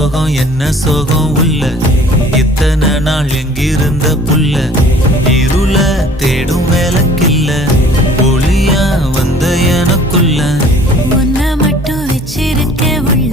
சோகம் என்ன சோகம் உள்ள இத்தனை நாள் எங்கிருந்த புல்ல இருள தேடும் வேலைக்கில்ல ஒளியா வந்த எனக்குள்ள உன்னை மட்டும் வச்சிருக்க உள்ள